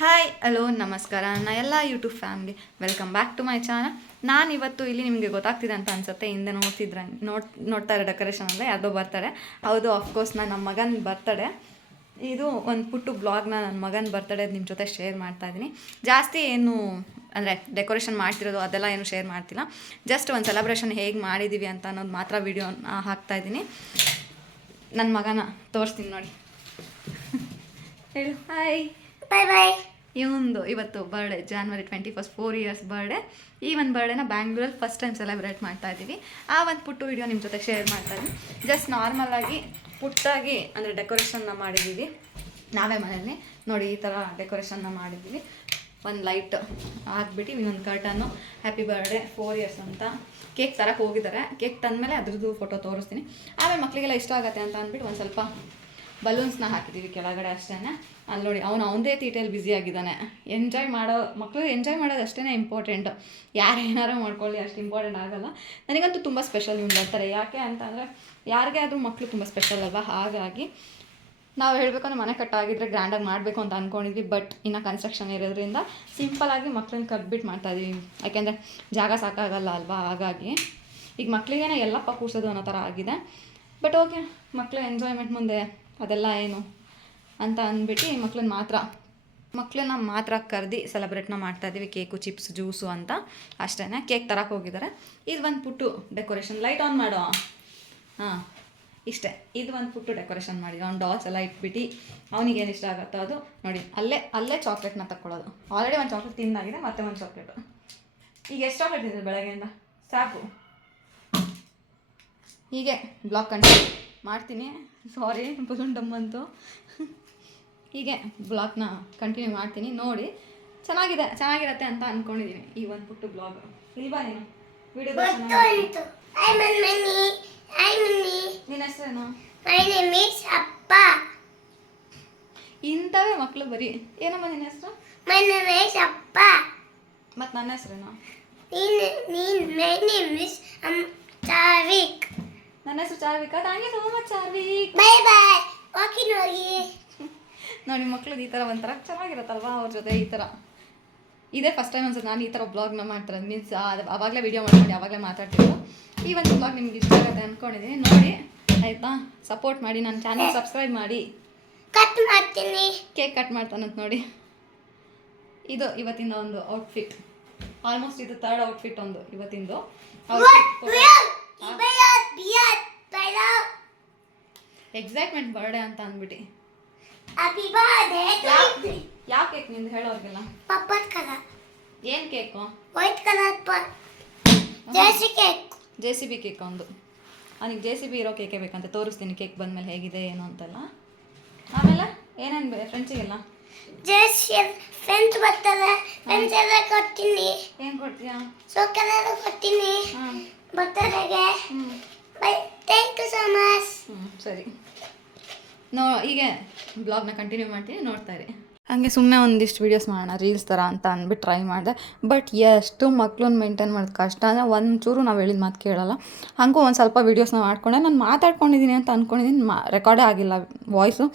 Hi hello ನಮಸ್ಕಾರ ನನ್ನ ಎಲ್ಲ YouTube family welcome back to my channel. ನಾನು ಇವತ್ತು ಇಲ್ಲಿ ನಿಮಗೆ ಗೊತ್ತಾಗ್ತಿದೆ ಅಂತ ಅನ್ಸುತ್ತೆ, ಹಿಂದೆ ನೋಡ್ತಾ ಇರೋ ಡೆಕೋರೇಷನ್ ಅಂದರೆ ಯಾವುದೋ ಬರ್ತಡೆ. ಹೌದು, ಆಫ್ಕೋರ್ಸ್ ನಮ್ಮ ಮಗನ ಬರ್ತಡೆ. ಇದು ಒಂದು ಪುಟ್ಟು ಬ್ಲಾಗ್ನ ನನ್ನ ಮಗನ ಬರ್ತಡೇ ನಿಮ್ಮ ಜೊತೆ ಶೇರ್ ಮಾಡ್ತಾಯಿದ್ದೀನಿ. ಜಾಸ್ತಿ ಏನು ಅಂದರೆ ಡೆಕೋರೇಷನ್ ಮಾಡ್ತಿರೋದು ಅದೆಲ್ಲ ಏನು ಶೇರ್ ಮಾಡ್ತಿಲ್ಲ, ಜಸ್ಟ್ ಒಂದು ಸೆಲೆಬ್ರೇಷನ್ ಹೇಗೆ ಮಾಡಿದ್ದೀವಿ ಅಂತ ಅನ್ನೋದು ಮಾತ್ರ ವೀಡಿಯೋ ಹಾಕ್ತಾಯಿದ್ದೀನಿ. ನನ್ನ ಮಗನ ತೋರಿಸ್ತೀನಿ ನೋಡಿ. ಹೇಳು ಹಾಯ್. ಬಾಯ್ ಬಾಯ್. ಇವೊಂದು ಇವತ್ತು birthday, January 21st 4 years birthday. ಈ ಒಂದು ಬರ್ಡೇನ ಬ್ಯಾಂಗ್ಳೂರಲ್ಲಿ ಫಸ್ಟ್ ಟೈಮ್ ಸೆಲೆಬ್ರೇಟ್ ಮಾಡ್ತಾ ಇದ್ದೀವಿ. ಆ ಒಂದು ಪುಟ್ಟು ವಿಡಿಯೋ ನಿಮ್ಮ ಜೊತೆ ಶೇರ್ ಮಾಡ್ತಾ ಇದ್ದೀನಿ. ಜಸ್ಟ್ ನಾರ್ಮಲಾಗಿ ಪುಟ್ಟಾಗಿ ಅಂದರೆ ಡೆಕೋರೇಷನ್ನ ಮಾಡಿದ್ದೀವಿ ನಾವೇ ಮನೆಯಲ್ಲಿ. ನೋಡಿ ಈ ಥರ ಡೆಕೋರೇಷನ್ನ ಮಾಡಿದ್ದೀವಿ. ಒಂದು ಲೈಟ್ ಹಾಕ್ಬಿಟ್ಟು ಇನ್ನೊಂದು ಕರ್ಟನ್ನು ಹ್ಯಾಪಿ ಬರ್ಡೇ 4 years ಅಂತ. ಕೇಕ್ ತರಕ್ಕೆ ಹೋಗಿದ್ದಾರೆ. ಕೇಕ್ ತಂದಮೇಲೆ ಅದ್ರದ್ದು ಫೋಟೋ ತೋರಿಸ್ತೀನಿ. ಆಮೇಲೆ ಮಕ್ಕಳಿಗೆಲ್ಲ ಇಷ್ಟ ಆಗುತ್ತೆ ಅಂತ ಅಂದ್ಬಿಟ್ಟು ಒಂದು ಸ್ವಲ್ಪ ಬಲೂನ್ಸ್ನ ಹಾಕಿದ್ದೀವಿ ಕೆಳಗಡೆ ಅಷ್ಟೇ. ಅಲ್ಲಿ ನೋಡಿ ಅವನದೇ ತೀಟೆಯಲ್ಲಿ ಬ್ಯುಸಿಯಾಗಿದ್ದಾನೆ. ಮಕ್ಕಳು ಎಂಜಾಯ್ ಮಾಡೋದು ಅಷ್ಟೇ ಇಂಪಾರ್ಟೆಂಟ್. ಯಾರು ಏನಾರು ಮಾಡ್ಕೊಳ್ಳಿ, ಅಷ್ಟು ಇಂಪಾರ್ಟೆಂಟ್ ಆಗೋಲ್ಲ. ನನಗಂತೂ ತುಂಬ ಸ್ಪೆಷಲ್ ಇವ್ನು ಬರ್ತಾರೆ. ಯಾಕೆ ಅಂತಂದರೆ ಯಾರಿಗೇ ಆದರೂ ಮಕ್ಕಳು ತುಂಬ ಸ್ಪೆಷಲ್ ಅಲ್ವಾ. ಹಾಗಾಗಿ ನಾವು ಹೇಳಬೇಕಂದ್ರೆ ಮನೆ ಕಟ್ಟಾಗಿದ್ದರೆ ಗ್ರ್ಯಾಂಡಾಗಿ ಮಾಡಬೇಕು ಅಂತ ಅಂದ್ಕೊಂಡಿದ್ವಿ. ಬಟ್ ಇನ್ನು ಕನ್ಸ್ಟ್ರಕ್ಷನ್ ಇರೋದ್ರಿಂದ ಸಿಂಪಲಾಗಿ ಮಕ್ಕಳನ್ನ ಕಬ್ಬಿಟ್ಟು ಮಾಡ್ತಾಯಿದ್ದೀವಿ. ಯಾಕೆಂದರೆ ಜಾಗ ಸಾಕಾಗಲ್ಲ ಅಲ್ವಾ. ಹಾಗಾಗಿ ಈಗ ಮಕ್ಕಳಿಗೇನೆ ಎಲ್ಲಪ್ಪ ಕೂರ್ಸೋದು ಅನ್ನೋ ಥರ ಆಗಿದೆ. ಬಟ್ ಓಕೆ, ಮಕ್ಕಳು ಎಂಜಾಯ್ಮೆಂಟ್ ಮುಂದೆ ಅದೆಲ್ಲ ಏನು ಅಂತ ಅಂದ್ಬಿಟ್ಟು ಮಕ್ಕಳನ್ನ ಮಾತ್ರ ಕರೆದು ಸೆಲೆಬ್ರೇಟ್ನ ಮಾಡ್ತಾಯಿದ್ದೀವಿ. ಕೇಕು, ಚಿಪ್ಸ್, ಜ್ಯೂಸು ಅಂತ ಅಷ್ಟೇ. ಕೇಕ್ ತರಕ್ಕೆ ಹೋಗಿದ್ದಾರೆ. ಇದು ಒಂದು ಪುಟ್ಟು ಡೆಕೋರೇಷನ್. ಲೈಟ್ ಆನ್ ಮಾಡೋ. ಹಾಂ, ಇಷ್ಟೇ. ಇದು ಒಂದು ಪುಟ್ಟು ಡೆಕೋರೇಷನ್ ಮಾಡಿದ್ರು. ಅವ್ನು ಡಾಲ್ಸ್ ಎಲ್ಲ ಇಟ್ಬಿಟ್ಟು ಅವನಿಗೇನು ಇಷ್ಟ ಆಗುತ್ತೋ ಅದು ನೋಡಿ. ಅಲ್ಲೇ ಚಾಕ್ಲೇಟ್ನ ತಗೊಳ್ಳೋದು. ಆಲ್ರೆಡಿ ಒಂದು ಚಾಕ್ಲೇಟ್ ತಿಂದಾಗಿದೆ, ಮತ್ತೆ ಒಂದು ಚಾಕ್ಲೇಟು. ಈಗ ಎಷ್ಟು ಚಾಕ್ಲೇಟ್ ತಿಂದಿದೆ ಬೆಳಗ್ಗೆಯಿಂದ? ಸಾಕು. ಹೀಗೆ ಬ್ಲಾಗ್ ಕಂಟಿನ್ಯೂ ಮಾಡ್ತೀನಿ. ಸಾರಿ, ಡಮ್ ಅಂತು. ಹೀಗೆ ಬ್ಲಾಗ್ನ ಕಂಟಿನ್ಯೂ ಮಾಡ್ತೀನಿ. ನೋಡಿ, ಚೆನ್ನಾಗಿರತ್ತೆ ಅಂತ ಅಂದ್ಕೊಂಡಿದ್ದೀನಿ ಈ ಒಂದು ಪುಟ್ಟು ಬ್ಲಾಗ್. ಇಲ್ವಾ ನೀನು ವಿಡಿಯೋ? ನಿನ್ನ ಹೆಸರೇನು? ಇಂಥವೇ ಮಕ್ಕಳು ಬರೀ. ಏನಮ್ಮ ನಿನ್ನ ಹೆಸರು? ಮತ್ತು ನನ್ನ ಹೆಸರೇನು? ನನ್ನ ಹೆಸರು Charvika. Thank you so much Charvik. Bye bye. Okay ನೋಡಿ. ನೋಡಿ ಮಕ್ಕಳದ್ದು ಈ ಥರ ಒಂಥರ ಚೆನ್ನಾಗಿರುತ್ತಲ್ವಾ ಅವ್ರ ಜೊತೆ. ಈ ಥರ ಇದೇ ಫಸ್ಟ್ ಟೈಮ್ ಅನ್ಸುತ್ತೆ ನಾನು ಈ ಥರ ಬ್ಲಾಗ್ನ ಮಾಡ್ತಿರೋದು. ಮೀನ್ಸ್ ಆವಾಗಲೇ ವೀಡಿಯೋ ಮಾಡಿ ಆವಾಗಲೇ ಮಾತಾಡ್ತಿರೋದು. ಈ ಒಂದು ಬ್ಲಾಗ್ ನಿಮ್ಗೆ ಇಷ್ಟ ಆಗುತ್ತೆ ಅಂದ್ಕೊಂಡಿದ್ದೀನಿ. ನೋಡಿ ಆಯಿತಾ, ಸಪೋರ್ಟ್ ಮಾಡಿ. ನನ್ನ ಚಾನಲ್ ಸಬ್ಸ್ಕ್ರೈಬ್ ಮಾಡಿ. ಕಟ್ ಮಾಡ್ತೀನಿ. ಕೇಕ್ ಕಟ್ ಮಾಡ್ತಾನಂತ ನೋಡಿ. ಇದು ಇವತ್ತಿನ ಒಂದು ಔಟ್ಫಿಟ್. ಆಲ್ಮೋಸ್ಟ್ ಇದು 3rd ಔಟ್ಫಿಟ್ ಒಂದು ಇವತ್ತಿಂದು ಎಕ್ಸೈಟ್ಮೆಂಟ್ ಬರ್ಡೇ ಅಂತ ಅಂದ್ಬಿಟ್ಟು. ಯಾವ ಕೇಕ್ ನಿಂದು ಹೇಳೋರ್ಗೆಲ್ಲ? Purple colour. ಏನು cake? White colour cake. JCB cake ಒಂದು. ನನಗೆ JCB ಇರೋ ಕೇಕೇ ಬೇಕಂತ. ತೋರಿಸ್ತೀನಿ ಕೇಕ್ ಬಂದಮೇಲೆ ಹೇಗಿದೆ ಏನು ಅಂತೆಲ್ಲ. ಆಮೇಲೆ ಏನೇನು ಫ್ರೆಂಡ್ಸಿಗೆಲ್ಲ ಫ್ರೆಂಡ್ಸ್ ಬರ್ತಾರೆ. ಫ್ರೆಂಡ್ಸ್ ಎಲ್ಲ ಕೊಡ್ತೀನಿ. ಏನು ಕೊಡ್ತೀಯಾ? ಸೋಕಲೆಲ್ಲ ಕೊಡ್ತೀನಿ ಬರ್ತಡೆಗೆ. Thank you so much. ಸರಿ, ಹೀಗೆ ಬ್ಲಾಗ್ನ ಕಂಟಿನ್ಯೂ ಮಾಡ್ತೀನಿ, ನೋಡ್ತಾ ಇರಿ. ಹಾಗೆ ಸುಮ್ಮನೆ ಒಂದಿಷ್ಟು ವೀಡಿಯೋಸ್ ಮಾಡೋಣ ರೀಲ್ಸ್ ಥರ ಅಂತ ಅಂದ್ಬಿಟ್ಟು ಟ್ರೈ ಮಾಡಿದೆ. ಬಟ್ ಎಷ್ಟು ಮಕ್ಳನ್ನ ಮೇಂಟೈನ್ ಮಾಡೋದು ಕಷ್ಟ ಅಂದರೆ ಒಂಚೂರು ನಾವು ಹೇಳಿದ ಮಾತು ಕೇಳಲ್ಲ. ಹಾಗೂ ಒಂದು ಸ್ವಲ್ಪ ವೀಡಿಯೋಸ್ನ ಮಾಡ್ಕೊಂಡೆ. ನಾನು ಮಾತಾಡ್ಕೊಂಡಿದ್ದೀನಿ ಅಂತ ಅಂದ್ಕೊಂಡಿದ್ದೀನಿ, ರೆಕಾರ್ಡೇ ಆಗಿಲ್ಲ ವಾಯ್ಸು.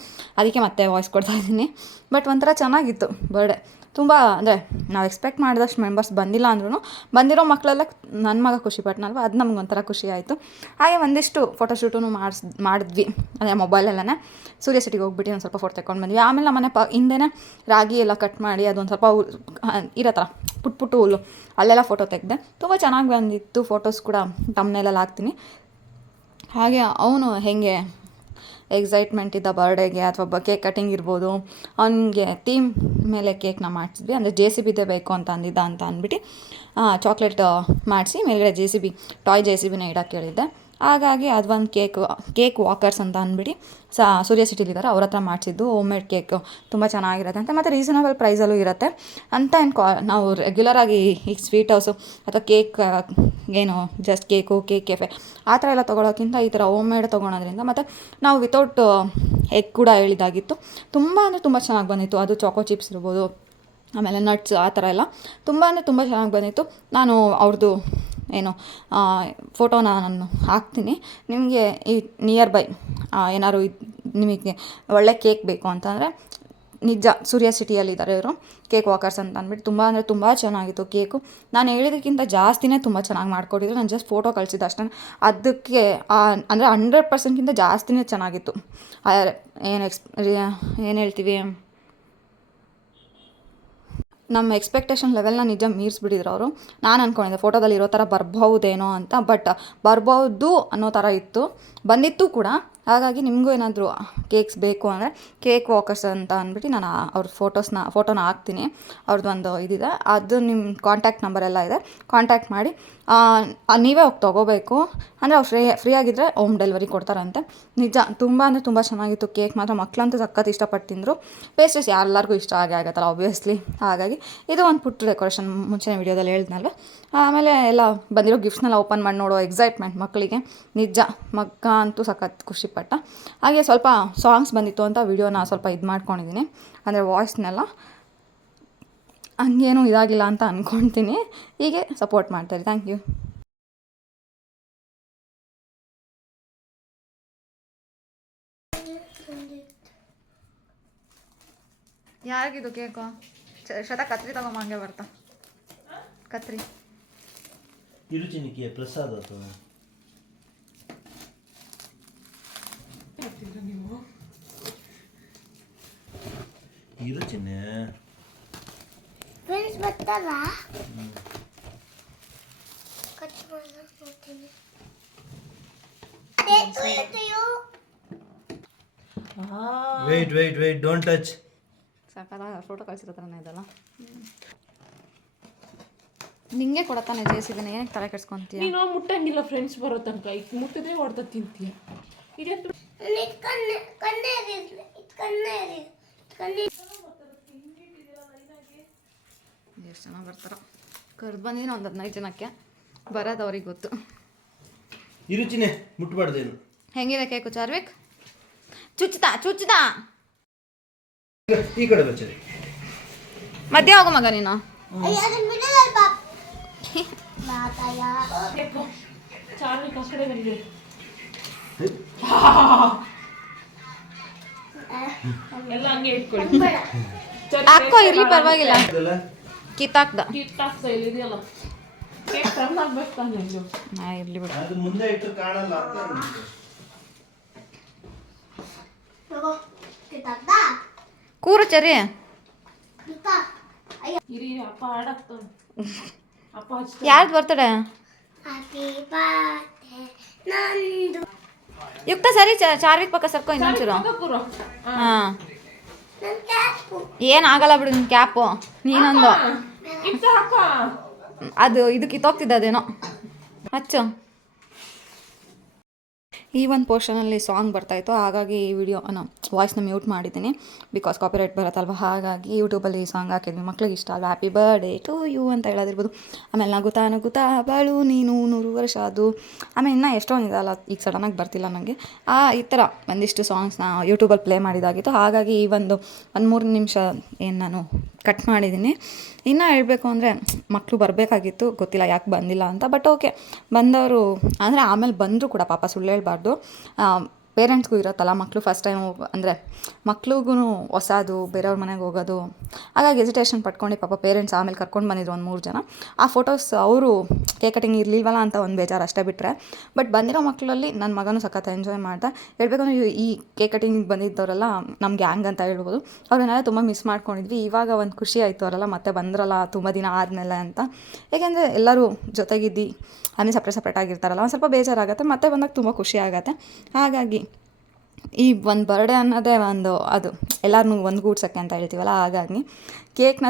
ಅದಕ್ಕೆ ಮತ್ತೆ ವಾಯ್ಸ್ ಕೊಡ್ತಾಯಿದ್ದೀನಿ. ಬಟ್ ಒಂಥರ ಚೆನ್ನಾಗಿತ್ತು ಬರ್ಡೇ. ತುಂಬ ಅಂದರೆ ನಾವು ಎಕ್ಸ್ಪೆಕ್ಟ್ ಮಾಡಿದಷ್ಟು ಮೆಂಬರ್ಸ್ ಬಂದಿಲ್ಲ ಅಂದ್ರೂ ಬಂದಿರೋ ಮಕ್ಕಳೆಲ್ಲ ನನ್ನ ಮಗ ಖುಷಿಪಟ್ಟನಲ್ವ, ಅದು ನಮ್ಗೆ ಒಂಥರ ಖುಷಿ ಆಯಿತು. ಹಾಗೆ ಒಂದಿಷ್ಟು ಫೋಟೋಶೂಟೂ ಮಾಡಿದ್ವಿ. ಅಂದರೆ ಮೊಬೈಲಲ್ಲೇ ಸೂರ್ಯ ಸಿಟಿಗೆ ಹೋಗ್ಬಿಟ್ಟು ಒಂದು ಸ್ವಲ್ಪ ಫೋಟೋ ತಗೊಂಡು ಬಂದ್ವಿ. ಆಮೇಲೆ ನಮ್ಮ ಮನೆ ಹಿಂದೆನೇ ರಾಗಿ ಎಲ್ಲ ಕಟ್ ಮಾಡಿ ಅದೊಂದು ಸ್ವಲ್ಪ ಇರೋ ಥರ ಪುಟ್ಟು ಹುಲ್ಲು ಅಲ್ಲೆಲ್ಲ ಫೋಟೋ ತೆಗೆದೆ. ತುಂಬ ಚೆನ್ನಾಗಿ ಬಂದಿತ್ತು. ಫೋಟೋಸ್ ಕೂಡ ತಮ್ಮನೆಲ್ಲ ಹಾಕ್ತೀನಿ. ಹಾಗೆ ಅವನು ಹೇಗೆ ಎಕ್ಸೈಟ್ಮೆಂಟ್ ಇದ್ದ ಬರ್ಡೇಗೆ ಅಥವಾ ಕೇಕ್ ಕಟಿಂಗ್ ಇರ್ಬೋದು, ಅವನಿಗೆ ಥೀಮ್ ಮೇಲೆ ಕೇಕ್ನ ಮಾಡಿಸಿದ್ವಿ. ಅಂದರೆ JCBದೇ ಬೇಕು ಅಂತ ಅಂದಿದ್ದ ಅಂತ ಅಂದ್ಬಿಟ್ಟು ಚಾಕ್ಲೇಟ್ ಮಾಡಿಸಿ ಮೇಲ್ಗಡೆ ಟಾಯ್ JCBನ ಇಡೋಕ್ಕೆ ಹೇಳಿದ್ದೆ. ಹಾಗಾಗಿ ಅದೊಂದು ಕೇಕ್ ವಾಕರ್ಸ್ ಅಂತ ಅಂದ್ಬಿಟ್ಟು ಸೂರ್ಯ ಸಿಟಿಲಿದ್ದಾರೆ, ಅವ್ರ ಹತ್ರ ಮಾಡಿಸಿದ್ದು. ಹೋಮ್ ಮೇಡ್ ಕೇಕ್ ತುಂಬ ಚೆನ್ನಾಗಿರುತ್ತೆ ಅಂತ, ಮತ್ತು ರೀಸನಬಲ್ ಪ್ರೈಸಲ್ಲೂ ಇರುತ್ತೆ ಅಂತ. ನಾವು ರೆಗ್ಯುಲರಾಗಿ ಈಗ ಸ್ವೀಟ್ ಹೌಸು ಅಥವಾ ಕೇಕ್ ಏನು ಜಸ್ಟ್ ಕೇಕ್ ಕೆಫೆ ಆ ಥರ ಎಲ್ಲ ತೊಗೊಳೋಕ್ಕಿಂತ ಈ ಥರ ಹೋಮ್ ಮೇಡ್ ತೊಗೊಳೋದ್ರಿಂದ, ಮತ್ತು ನಾವು ವಿತೌಟ್ ಎಗ್ ಕೂಡ ಹೇಳಿದಾಗಿತ್ತು. ತುಂಬ ಅಂದರೆ ತುಂಬ ಚೆನ್ನಾಗಿ ಬಂದಿತ್ತು. ಅದು ಚಾಕೋ ಚಿಪ್ಸ್ ಇರ್ಬೋದು, ಆಮೇಲೆ ನಟ್ಸ್ ಆ ಥರ ಎಲ್ಲ ತುಂಬ ಅಂದರೆ ತುಂಬ ಚೆನ್ನಾಗಿ ಬಂದಿತ್ತು. ನಾನು ಅವ್ರದ್ದು ಏನು ಫೋಟೋನ ನಾನು ಹಾಕ್ತೀನಿ ನಿಮಗೆ. ಈ ನಿಯರ್ ಬೈ ಏನಾದ್ರು ನಿಮಗೆ ಒಳ್ಳೆ ಕೇಕ್ ಬೇಕು ಅಂತಂದರೆ ನಿಜ ಸೂರ್ಯ ಸಿಟಿಯಲ್ಲಿದ್ದಾರೆ ಇವರು, ಕೇಕ್ ವಾಕರ್ಸ್ ಅಂತ ಅಂದ್ಬಿಟ್ಟು. ತುಂಬ ಅಂದರೆ ತುಂಬ ಚೆನ್ನಾಗಿತ್ತು ಕೇಕು. ನಾನು ಹೇಳಿದ್ದಕ್ಕಿಂತ ಜಾಸ್ತಿನೇ ತುಂಬ ಚೆನ್ನಾಗಿ ಮಾಡಿಕೊಟ್ಟಿದ್ರು. ನಾನು ಜಸ್ಟ್ ಫೋಟೋ ಕಳಿಸಿದ್ದು ಅಷ್ಟೇ. ಅದಕ್ಕೆ ಅಂದರೆ 100%ಗಿಂತ ಜಾಸ್ತಿನೇ ಚೆನ್ನಾಗಿತ್ತು. ಏನು ಹೇಳ್ತೀವಿ, ನಮ್ಮ ಎಕ್ಸ್ಪೆಕ್ಟೇಷನ್ ಲೆವೆಲ್ನ ನಿಜ ಮೀರಿಸ್ಬಿಟ್ಟಿದ್ರು ಅವರು. ನಾನು ಅಂದ್ಕೊಂಡಿದ್ದೆ ಫೋಟೋದಲ್ಲಿ ಇರೋ ಥರ ಬರ್ಬಹುದೇನೋ ಅಂತ, ಬಟ್ ಬರ್ಬೋದು ಅನ್ನೋ ಥರ ಇತ್ತು, ಬಂದಿತ್ತು ಕೂಡ. ಹಾಗಾಗಿ ನಿಮಗೂ ಏನಾದರೂ ಕೇಕ್ಸ್ ಬೇಕು ಅಂದರೆ ಕೇಕ್ ವಾಕರ್ಸ್ ಅಂತ ಅಂದ್ಬಿಟ್ಟು ನಾನು ಅವ್ರ ಫೋಟೋನ ಹಾಕ್ತೀನಿ. ಅವ್ರದ್ದು ಒಂದು ಇದಿದೆ, ಅದು ನಿಮ್ಮ ಕಾಂಟ್ಯಾಕ್ಟ್ ನಂಬರ್ ಎಲ್ಲ ಇದೆ, ಕಾಂಟ್ಯಾಕ್ಟ್ ಮಾಡಿ ನೀವೇ ಹೋಗಿ ತೊಗೋಬೇಕು. ಅಂದರೆ ಅವ್ರು ಫ್ರೀ ಆಗಿದ್ದರೆ ಹೋಮ್ ಡೆಲಿವರಿ ಕೊಡ್ತಾರಂತೆ. ನಿಜ ತುಂಬ ಅಂದರೆ ತುಂಬ ಚೆನ್ನಾಗಿತ್ತು ಕೇಕ್ ಮಾತ್ರ. ಮಕ್ಕಳಂತೂ ಸಖತ್ ಇಷ್ಟಪಟ್ಟು ತಿಂದರು. ಪೇಸ್ಟ್ರೀಸ್ ಎಲ್ಲರಿಗೂ ಇಷ್ಟ ಆಗುತ್ತಲ್ಲ ಆಬ್ವಿಯಸ್ಲಿ. ಹಾಗಾಗಿ ಇದು ಒಂದು ಪುಟ್ಟ ಡೆಕೋರೇಷನ್ ಮುಂಚಿನ ವೀಡಿಯೋದಲ್ಲಿ ಹೇಳಿದ್ನಲ್ವ. ಆಮೇಲೆ ಎಲ್ಲ ಬಂದಿರೋ ಗಿಫ್ಟ್ಸ್ನೆಲ್ಲ ಓಪನ್ ಮಾಡಿ ನೋಡೋ ಎಕ್ಸೈಟ್ಮೆಂಟ್ ಮಕ್ಕಳಿಗೆ. ನಿಜ ಮಗ ಅಂತೂ ಸಖತ್ ಖುಷಿಪಟ್ಟ. ಹಾಗೆ ಸ್ವಲ್ಪ ಸಾಂಗ್ಸ್ ಬಂದಿತ್ತು ಅಂತ ವೀಡಿಯೋನ ಸ್ವಲ್ಪ ಇದು ಮಾಡ್ಕೊಂಡಿದ್ದೀನಿ, ಅಂದರೆ ವಾಯ್ಸ್ನೆಲ್ಲ. ಹಂಗೇನೂ ಇದಾಗಿಲ್ಲ ಅಂತ ಅಂದ್ಕೊಳ್ತೀನಿ. ಹೀಗೆ ಸಪೋರ್ಟ್ ಮಾಡ್ತಾರೆ. Thank you. ಯಾರಿಗಿದು ಕೇಕು? ಕತ್ರಿ ತಗೊಂಬ, ಹಂಗೆ ಬರ್ತಾ ಕತ್ರಿ. ಇರುಚಿನಿಕೆ ಪ್ರಸಾದ ಇರುಚಿನೇ ಫ್ರೆಂಡ್ಸ್ ಬರ್ತಾರ ಕಟ್ ಮಾಡ್ತೀನಿ. Wait don't touch. ಸಾಕಾದ ಫೋಟೋ ಕಳಿಸಿರೋ ಥರನೇ ಇದಲ್ಲ. ನಿಂಗೆ ಕೊಡತ್ತಾನೆ ಜೇಸಿದನೆ, ಏನಕ್ಕೆ ತಲೆ ಕೆಡ್ಸ್ಕೊಂತೀಯ? ನೀನು ಮುಟ್ಟಂಗಿಲ್ಲ ಫ್ರೆಂಡ್ಸ್ ಬರೋ ತನಕ. ಈಗ ಮುಟ್ಟದೆ ಹೊಡೆದ ತಿಂತೀಯ. ಎಷ್ಟು ಜನ ಬರ್ತಾರೋ ಕರೆದು ಬಂದಿನ ಒಂದು 15 ಜನಕ್ಕೆ, ಬರೋದು ಅವ್ರಿಗೆ ಗೊತ್ತು. ಇರುಚಿನೇ ಮುಟ್ಬಾರ್ದೇನು. ಹೆಂಗಿದೆ ಕೇಕು ಚಾರ್ವಿಕ್? ಚುಚ್ಚಿದ ಈ ಕಡೆ ಬಚ್ಚರಿ. ಮಧ್ಯ ಹೋಗೋ ಮಗ ನೀನು. ಚಾರ್ಲಿ ಕಡೆ ಬಂದಿದೆ. ಎಲ್ಲ ಹಂಗೆ ಇಟ್ಕೊಳ್ಳಿ. ಹಾಕೋ, ಇರ್ಲಿ ಪರವಾಗಿಲ್ಲ. ಕಿತ್ತಾಕ್ದ ಕಿತ್ತಾಕ್ತಾ ಇಲ್ಲ, ಇದೆಯಲ್ಲ ಕೇಕ್ ಟರ್ನ್ ಆಗ್ಬೇಕು ತಾನೆ. ಇರ್ಲಿ ಬಿಡು. ಅದು ಮುಂದೆ ಇಟ್ಟು ಕಾಣಲ್ಲ ಅಂತ. ಕೂರು ಚರಿ. ಇರಿ ಅಪ್ಪ ಆಡಾಕ್ತಾನೆ. ಅಪ್ಪ ಹಚ್ತಾನೆ. ಯಾರ್ದು ಬರ್ತಡೆ? ಯುಕ್ತ ಸರಿ, ಚಾರ್ವಿಕ್ ಪಕ್ಕ ಸರ್ಕೋ ಇನ್ನೊಂಚೂರು. ಹಾಂ, ಏನಾಗಲ್ಲ ಬಿಡು. ನಿನ್ನ ಕ್ಯಾಪು ನೀನೊಂದು ಅದು ಇದು ಕಿತ್ತೋಗ್ತಿದ್ದ ಅದೇನೋ. ಹಚ್ಚು. ಈ ಒಂದು ಪೋರ್ಷನಲ್ಲಿ ಸಾಂಗ್ ಬರ್ತಾಯಿತ್ತು, ಹಾಗಾಗಿ ಈ ವಿಡಿಯೋನ ವಾಯ್ಸ್ನ ಮ್ಯೂಟ್ ಮಾಡಿದ್ದೀನಿ. ಬಿಕಾಸ್ ಕಾಪಿರೈಟ್ ಬರುತ್ತಲ್ವ, ಹಾಗಾಗಿ ಯೂಟ್ಯೂಬಲ್ಲಿ ಈ ಸಾಂಗ್ ಹಾಕಿದ್ವಿ. ಮಕ್ಳಿಗೆ ಇಷ್ಟ ಅಲ್ವ, ಹ್ಯಾಪಿ ಬರ್ಡೇ ಟು ಯು ಅಂತ ಹೇಳೋದಿರ್ಬೋದು. ಆಮೇಲೆ ನಗುತ್ತಾ ಬಾಳು ನೀನು 100 ವರ್ಷ ಅದು. ಆಮೇಲೆ ಇನ್ನೂ ಎಷ್ಟೊಂದು ಇದಲ್ಲ, ಈಗ ಸಡನ್ನಾಗಿ ಬರ್ತಿಲ್ಲ ನನಗೆ. ಈ ಥರ ಒಂದಿಷ್ಟು ಸಾಂಗ್ಸ್ನ ಯೂಟ್ಯೂಬಲ್ಲಿ ಪ್ಲೇ ಮಾಡಿದಾಗಿತ್ತು. ಹಾಗಾಗಿ ಈ ಒಂದು 3 ನಿಮಿಷ ಏನು ನಾನು ಕಟ್ ಮಾಡಿದ್ದೀನಿ. ಇನ್ನೂ ಹೇಳಬೇಕು ಅಂದರೆ ಮಕ್ಕಳು ಬರಬೇಕಾಗಿತ್ತು, ಗೊತ್ತಿಲ್ಲ ಯಾಕೆ ಬಂದಿಲ್ಲ ಅಂತ. ಬಟ್ ಓಕೆ, ಬಂದವರು ಅಂದರೆ ಆಮೇಲೆ ಬಂದರೂ ಕೂಡ ಪಾಪ ಸುಳ್ಳು ಹೇಳ್ಬಾರ್ದು. ಪೇರೆಂಟ್ಸ್ಗೂ ಇರುತ್ತಲ್ಲ, ಮಕ್ಕಳು ಫಸ್ಟ್ ಟೈಮ್ ಅಂದರೆ ಮಕ್ಳಿಗೂ ಹೊಸದು, ಬೇರೆಯವ್ರ ಮನೆಗೆ ಹೋಗೋದು. ಹಾಗಾಗಿ ಎಜಿಟೇಷನ್ ಪಟ್ಕೊಂಡು ಪಾಪ ಪೇರೆಂಟ್ಸ್ ಆಮೇಲೆ ಕರ್ಕೊಂಡು ಬಂದಿದ್ರು ಒಂದು 3 ಜನ. ಆ ಫೋಟೋಸ್ ಅವರು ಕೇಕ್ ಕಟಿಂಗ್ ಇರಲಿಲ್ವಲ್ಲ ಅಂತ ಒಂದು ಬೇಜಾರು ಅಷ್ಟೇ ಬಿಟ್ಟರೆ. ಬಟ್ ಬಂದಿರೋ ಮಕ್ಕಳಲ್ಲಿ ನನ್ನ ಮಗನೂ ಸಖತ್ ಎಂಜಾಯ್ ಮಾಡ್ದೆ. ಹೇಳ್ಬೇಕಂದ್ರೆ ಈ ಕೇಕ್ ಕಟಿಂಗ್ ಬಂದಿದ್ದವರೆಲ್ಲ ನಮ್ಮ ಗ್ಯಾಂಗ್ ಅಂತ ಹೇಳ್ಬೋದು. ಅವ್ರನ್ನೆಲ್ಲ ತುಂಬ ಮಿಸ್ ಮಾಡ್ಕೊಂಡಿದ್ವಿ. ಇವಾಗ ಒಂದು ಖುಷಿ ಆಯಿತು ಅವರೆಲ್ಲ ಮತ್ತೆ ಬಂದ್ರಲ್ಲ ತುಂಬ ದಿನ ಆದಮೇಲೆ ಅಂತ. ಏಕೆಂದರೆ ಎಲ್ಲರೂ ಜೊತೆಗಿದ್ದು ಆಮೇಲೆ ಸಪ್ರೇಟ್ ಆಗಿರ್ತಾರಲ್ಲ, ಒಂದು ಸ್ವಲ್ಪ ಬೇಜಾರಾಗುತ್ತೆ. ಮತ್ತೆ ಬಂದಾಗ ತುಂಬ ಖುಷಿ ಆಗುತ್ತೆ. ಹಾಗಾಗಿ ಈ ಒಂದು ಬರ್ಡೇ ಅನ್ನೋದೇ ಅದು ಎಲ್ಲರನ್ನೂ ಒಂದುಗೂಡ್ಸೋಕ್ಕೆ ಅಂತ ಹೇಳ್ತೀವಲ್ಲ. ಹಾಗಾಗಿ ಕೇಕ್ನ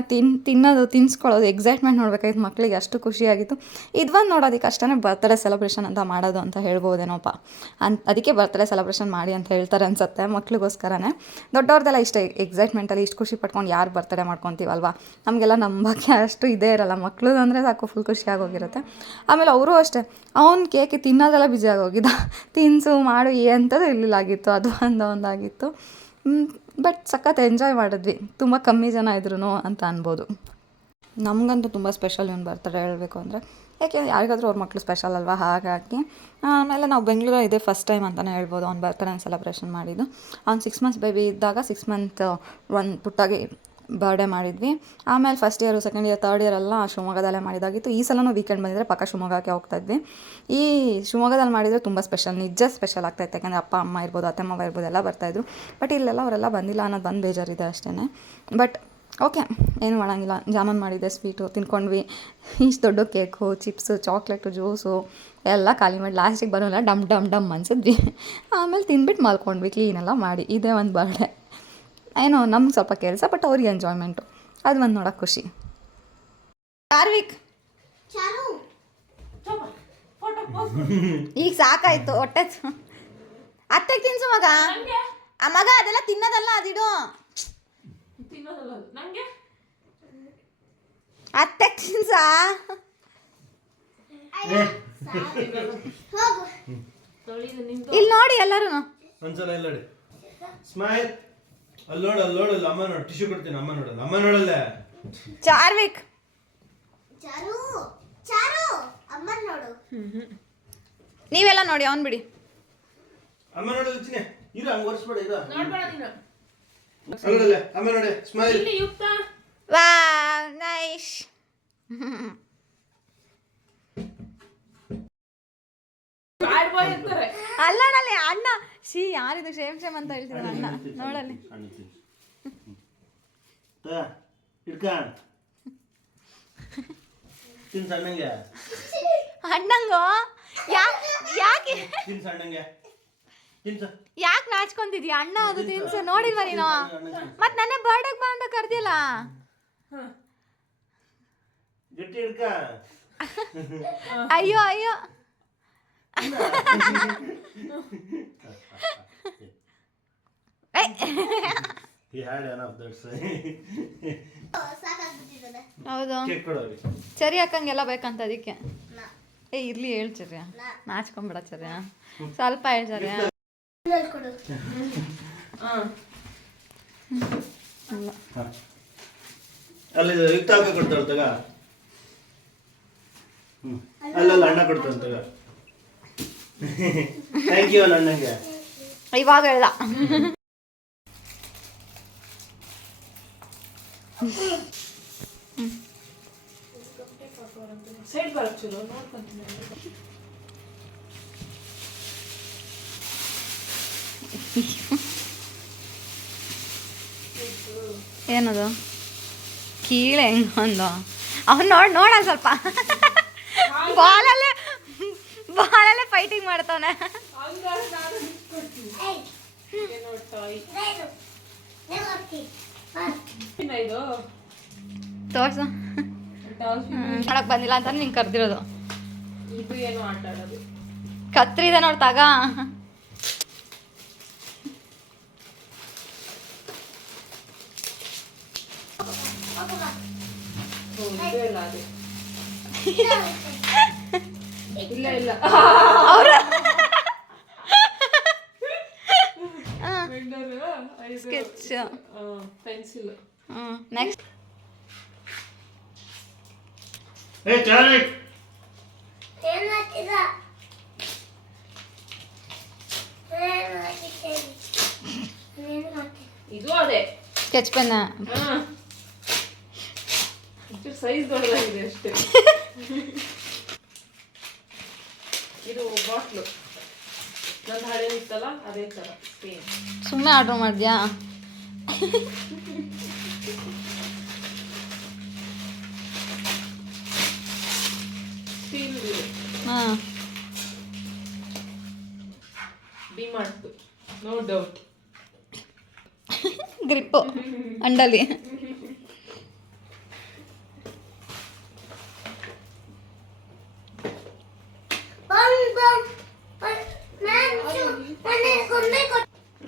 ತಿನ್ಸ್ಕೊಳ್ಳೋದು ಎಕ್ಸೈಟ್ಮೆಂಟ್ ನೋಡ್ಬೇಕಾಗಿತ್ತು ಮಕ್ಕಳಿಗೆ, ಅಷ್ಟು ಖುಷಿಯಾಗಿತ್ತು. ಇದೊಂದು ನೋಡೋದಕ್ಕೆ ಅಷ್ಟೇ ಬರ್ತ್ಡೇ ಸೆಲೆಬ್ರೇಷನ್ ಅಂತ ಮಾಡೋದು ಅಂತ ಹೇಳ್ಬೋದೇನೋಪ್ಪ. ಅದಕ್ಕೆ ಬರ್ತ್ಡೇ ಸೆಲೆಬ್ರೇಷನ್ ಮಾಡಿ ಅಂತ ಹೇಳ್ತಾರೆ ಅನ್ಸುತ್ತೆ ಮಕ್ಳಿಗೋಸ್ಕರನೇ. ದೊಡ್ಡವ್ರದ್ದೆಲ್ಲ ಇಷ್ಟ ಎಕ್ಸೈಟ್ಮೆಂಟಲ್ಲಿ ಇಷ್ಟು ಖುಷಿ ಪಟ್ಕೊಂಡು ಯಾರು ಬರ್ತ್ಡೇ ಮಾಡ್ಕೊತೀವಲ್ವ, ನಮಗೆಲ್ಲ ನಂಬಕ್ಕೆ ಅಷ್ಟು ಇದೇ ಇರಲ್ಲ. ಮಕ್ಕಳು ಅಂದರೆ ಸಾಕು ಫುಲ್ ಖುಷಿಯಾಗೋಗಿರುತ್ತೆ. ಆಮೇಲೆ ಅವರು ಅಷ್ಟೇ, ಅವ್ನು ಕೇಕ್ ತಿನ್ನೋದೆಲ್ಲ ಬ್ಯುಸಿ ಆಗೋಗಿದ್ದ, ತಿನ್ಸು ಮಾಡು ಎಂಥದ್ದು ಇರಲಿಲ್ಲಾಗಿತ್ತು. ಅದು ಒಂದಾಗಿತ್ತು. ಬಟ್ ಸಖತ್ ಎಂಜಾಯ್ ಮಾಡಿದ್ವಿ, ತುಂಬ ಕಮ್ಮಿ ಜನ ಇದ್ರು ಅಂತ ಅನ್ಬೋದು. ನಮಗಂತೂ ತುಂಬ ಸ್ಪೆಷಲ್ ಇವನು ಬರ್ತಡೇ ಹೇಳಬೇಕು ಅಂದರೆ. ಯಾಕೆಂದರೆ ಯಾರಿಗಾದ್ರೂ ಅವ್ರ ಮಕ್ಕಳು ಸ್ಪೆಷಲ್ ಅಲ್ವಾ, ಹಾಗಾಗಿ. ಆಮೇಲೆ ನಾವು ಬೆಂಗಳೂರು ಇದೇ ಫಸ್ಟ್ ಟೈಮ್ ಅಂತಲೇ ಹೇಳ್ಬೋದು ಅವ್ನ ಬರ್ತ್ಡೇನ ಸೆಲೆಬ್ರೇಷನ್ ಮಾಡಿದ್ದು. ಅವ್ನು 6 ಮಂತ್ಸ್ ಬೇಬಿ ಇದ್ದಾಗ 6 ಮಂತ್ ಒಂದು ಪುಟ್ಟಾಗಿ ಬರ್ಡೇ ಮಾಡಿದ್ವಿ. ಆಮೇಲೆ first year, second year, third year ಎಲ್ಲ ಶಿವಮೊಗ್ಗದಲ್ಲೇ ಮಾಡಿದಾಗಿತ್ತು. ಈ ಸಲನೂ ವೀಕೆಂಡ್ ಬಂದಿದ್ದರೆ ಪಕ್ಕ ಶಿವಮೊಗ್ಗಕ್ಕೆ ಹೋಗ್ತಾಯಿದ್ವಿ. ಈ ಶಿವಮೊಗ್ಗದಲ್ಲಿ ಮಾಡಿದರೆ ತುಂಬ ಸ್ಪೆಷಲ್, ನಿಜ ಸ್ಪೆಷಲ್ ಆಗ್ತಾಯಿತ್ತು. ಯಾಕೆಂದರೆ ಅಪ್ಪ ಅಮ್ಮ ಇರ್ಬೋದು, ಅತ್ತೆ ಮಾವ ಇರ್ಬೋದು, ಎಲ್ಲ ಬರ್ತಾಯಿದ್ರು. ಬಟ್ ಇಲ್ಲೆಲ್ಲ ಅವರೆಲ್ಲ ಬಂದಿಲ್ಲ ಅನ್ನೋದು ಒಂದು ಬೇಜಾರಿದೆ ಅಷ್ಟೇ. ಬಟ್ ಓಕೆ, ಏನು ಮಾಡೋಂಗಿಲ್ಲ. ಜಾಮೂನ್ ಮಾಡಿದ್ದೆ, ಸ್ವೀಟು ತಿನ್ಕೊಂಡ್ವಿ. ಇಷ್ಟು ದೊಡ್ಡ ಕೇಕು, ಚಿಪ್ಸು, ಚಾಕ್ಲೇಟು, ಜ್ಯೂಸು ಎಲ್ಲ ಖಾಲಿ ಮಾಡಿ ಲಾಸ್ಟಿಗೆ ಬರೋಲ್ಲ ಡಮ್ ಡಮ್ ಡಮ್ ಅನ್ಸಿದ್ವಿ. ಆಮೇಲೆ ತಿಂದ್ಬಿಟ್ಟು ಮಲ್ಕೊಂಡ್ವಿ ಕ್ಲೀನೆಲ್ಲ ಮಾಡಿ. ಇದೇ ಒಂದು ಬರ್ಡೇ. ಏನೋ ನಮ್ಗೆ ಸ್ವಲ್ಪ ಕೆಲಸ, ಬಟ್ ಅವ್ರಿಗೆ ಎಂಜಾಯ್ಮೆಂಟು, ಅದು ಒಂದು ನೋಡೋಕೆ ಖುಷಿ. ಕಾರ್ವಿಕ್ ಚಾರು ಫೋಟೋ ಪೋಸ್ ಈಗ ಸಾಕಾಯ್ತು, ಹೊಟ್ಟೆ ಅತ್ತೆಗೆ ತಿನ್ಸು ಮಗ. ನಂಗೆ ಆ ಮಗ ಅದೆಲ್ಲ ತಿನ್ನೋದಲ್ಲ, ಅದಿಡು. ತಿನ್ನೋದಲ್ಲ ನಂಗೆ. ಅತ್ತೆಗೆ ತಿನ್ಸ. ಹೋಗು ತೊಳಿದು ನಿಂತು ಇಲ್ಲಿ ನೋಡಿ ಎಲ್ಲರೂ. ಒಂದ್ಸಲ ಇಲ್ಲ ನೋಡಿ, ಸ್ಮೈಲ್. ಅಲ್ಲಿ ನೋಡು ಅಮ್ಮ ನೋಡು, ಟಿಶ್ಯೂ ಕೊಡ್ತೀನಿ. ಅಮ್ಮ ನೋಡಲ್ಲ, ಅಮ್ಮ ನೋಡಲ್ಲ. ಚಾರ್ವಿಕ್ ಚಾರು ಚಾರು ಅಮ್ಮ ನೋಡು. ನೀವೆಲ್ಲ ನೋಡಿ, ಅವ್ನು ಬಿಡಿ. ಅಮ್ಮ ನೋಡಲ್ಲ ಚಿನ್ನೆ, ಇರು ಹಂಗೆ ಒರೆಸ್ಬೇಡ, ಇರು. ನೋಡ್ಬೇಡ ನೀನು. ನೋಡಲ್ಲ, ಅಮ್ಮ ನೋಡಿ, ಸ್ಮೈಲ್. ಇಲ್ಲಿ ಯುಕ್ತ ವಾ ನೈಸ್. ಬ್ಯಾಡ್ ಬಾಯ್ ಅಂತಾರೆ. ಅಲ್ಲ ನಲ್ಲಿ ಅಣ್ಣ ಯಾರಿದು ಶೇಮ್ ಅಂತ ಹೇಳ್ತಿದ್ರು ಅಣ್ಣ. ನೋಡಲ್ಲಿ ಇಡ್ಕ ತಿನ್ ಸಣ್ಣಂಗೆ, ಅಣ್ಣಂಗೋ ಯಾಕೆ ತಿನ್ ಸಣ್ಣಂಗೆ, ತಿನ್ಸ. ಯಾಕೆ ನಾಚ್ಕೊಂತಿದ್ಯಾ? ಅಣ್ಣ ಅದು ತಿನ್ಸು. ನೋಡಿಲ್ವ ನೀನು? ಮತ್ತೆ ನನ್ನ ಬರ್ಡೇಗೆ ಬಾ ಅಂತ ಕರ್ದಿಲ್ಲ. ಗಟ್ಟಿ ಇಡ್ಕ. ಅಯ್ಯೋ ಅಯ್ಯೋ. He had enough, that's why. ಸಾಕಾಗ್ಬಿಟ್ಟಿದ್ದಾನೆ. ಹೌದು, ಕೇಕ್ ಕೊಡೋರಿ. ಚರಿ ಹಾಕಂಗೆಲ್ಲ ಬೇಕಂತ ಅದಕ್ಕೆ. ಇರ್ಲಿ ಹೇಳ್ಚರ್ಯ, ನಾಚ್ಕೊಂಬಿಡ ಚರ್ಯ, ಸ್ವಲ್ಪ ಹೇಳ್ಚರ್ಯ. ಕೊಡು. ಅಲ್ಲಿ ಯುಕ್ತ ಹಾಕ ಕೊಡ್ತಾಳೆ ತಗ. ಅಲ್ಲಲ್ಲ ಅಣ್ಣ ಕೊಡ್ತಾನೆ ತಗ. ಥ್ಯಾಂಕ್ ಯು ಅಣ್ಣಂಗೆ. ಇವಾಗ ಹೇಳ್ದ. ಸೈಡ್ ಬರಕ್ ಚಲೋ ನೋಡ್ಕೊಂತೀನಿ. ಏನದು ಕೀಳೆ ಹೆಂಗೊಂದು ಅವ್ನು ನೋಡ ಸ್ವಲ್ಪ ಬಾಲಲ್ಲೇ ಫೈಟಿಂಗ್ ಮಾಡ್ತಾವನೆ. ಹಂಗಾರೆ ನಾನು ನಿಂತ್ಕೊಳ್ತೀನಿ. ಏಯ್ ಏನೋ ಟಾಯ್ ಇದು ನೀವು ಹಾಕಿ. ಇದು ತೋರ್ಸು. ಟಾಯ್ ಮಾಡಕ್ ಬಂದಿಲ್ಲ ಅಂತ ನಿಂಗೆ ಕರ್ದಿರೋದು. ಇದು ಏನೋ ಆಟ ಆಡೋದು. ಕತ್ರಿ ಇದೆ ನೋಡ್ತಾಗ. ಇದೇ ಇಲ್ಲ ಅದು. ಇಲ್ಲ ಇಲ್ಲ ಅವ್ರ ಸ್ಕೆಚ್ ಪೆನ್ಸಿಲ್. ನೆಕ್ಸ್ಟ್ ಏ ಚಾರ್ವಿ, ಏನು ಹಾಕಿದ? ಏನು ಹಾಕಿದ್ದೇನೆ? ಏನು ಹಾಕಿದ? ಇದು ಅದೇ ಸ್ಕೆಚ್ ಪೆನ್. ಸೈಜ್ ದೊಡ್ಡದಾಗಿದೆ ಅಷ್ಟೇ. ಇದು ಬಾಟ್ಲು ನಂದು ಹಳೆ ಇತ್ತಲ್ಲ ಅದೇ ತರ ಸೇಮ್. ಸುಮ್ಮನೆ ಆರ್ಡ್ರ್ ಮಾಡಿದ್ಯಾ? ಸ್ಟೀಲ್ ಇದೆ. ಹಾಂ, ಡಿಮಾರ್ಟ್ ನೋ ಡೌಟ್. ಗ್ರಿಪ್ಪು ಅಂಡಲ್ಲಿ.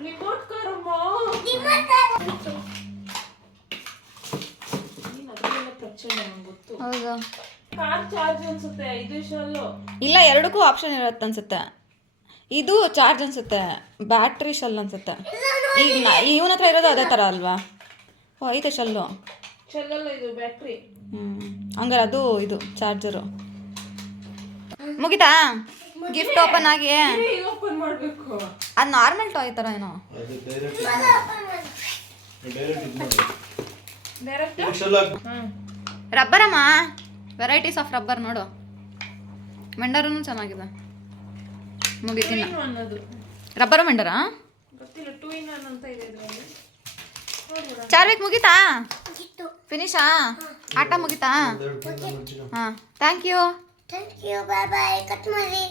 ರಿಮೋಟ್ ಕಾರಮ್ಮ. ನೀನು ಅದನ್ನೆಲ್ಲ ಪ್ರಚನೆ ನಂಗೆ ಗೊತ್ತು. ಹೌದು, ಕಾರ್ ಚಾರ್ಜ್ ಅನ್ಸುತ್ತೆ. ಇದು ಶಲ್ಲು ಇಲ್ಲ ಎರಡಕ್ಕೂ ಆಪ್ಷನ್ ಇರುತ್ತೆ ಅನ್ಸುತ್ತೆ. ಇದು ಚಾರ್ಜ್ ಅನ್ಸುತ್ತೆ, ಬ್ಯಾಟ್ರಿ ಶೆಲ್ ಅನ್ಸುತ್ತೆ. ಈಗ ಇವನ ಹತ್ರ ಇರೋದು ಅದೇ ಥರ ಅಲ್ವಾ? ಓ ಐತೆ ಶೆಲ್ಲು. ಶೆಲ್ಲಲ್ಲ ಇದು ಬ್ಯಾಟ್ರಿ. ಹಂಗಾರೆ ಅದು ಇದು ಚಾರ್ಜರು. ಮುಗಿತಾ ಗಿಫ್ಟ್ ಓಪನ್ ಆಗಿ ಓಪನ್ ಮಾಡಬೇಕು. ಅದು ನಾರ್ಮಲ್ ಟಾಯ್ ಥರ ಏನೋ. ಅದು ಡೈರೆಕ್ಟ್ ಇದು ಮಾಡಿ ಡೈರೆಕ್ಟ್ ರಬ್ಬರಮ್ಮ, ವೆರೈಟೀಸ್ ಆಫ್ ರಬ್ಬರ್ ನೋಡು. ಮೆಂಡರೂ ಚೆನ್ನಾಗಿದೆ. ಮುಗಿತೀನಿ. ಅನ್ನೋದು ರಬ್ಬರು ಮೆಂಡರಾ? ಗೊತ್ತಿಲ್ಲ, 2 in 1 ಅಂತ ಇದೆ ಇದರಲ್ಲಿ. ಚಾರ್ವಿಕ್ ಮುಗಿತಾ? ಮುಗೀತು. ಫಿನಿಶಾ? ಆಟ ಮುಗಿತಾ? ಹಾಂ, thank you. Thank you, bye bye. Cut ಮಾಡಿ.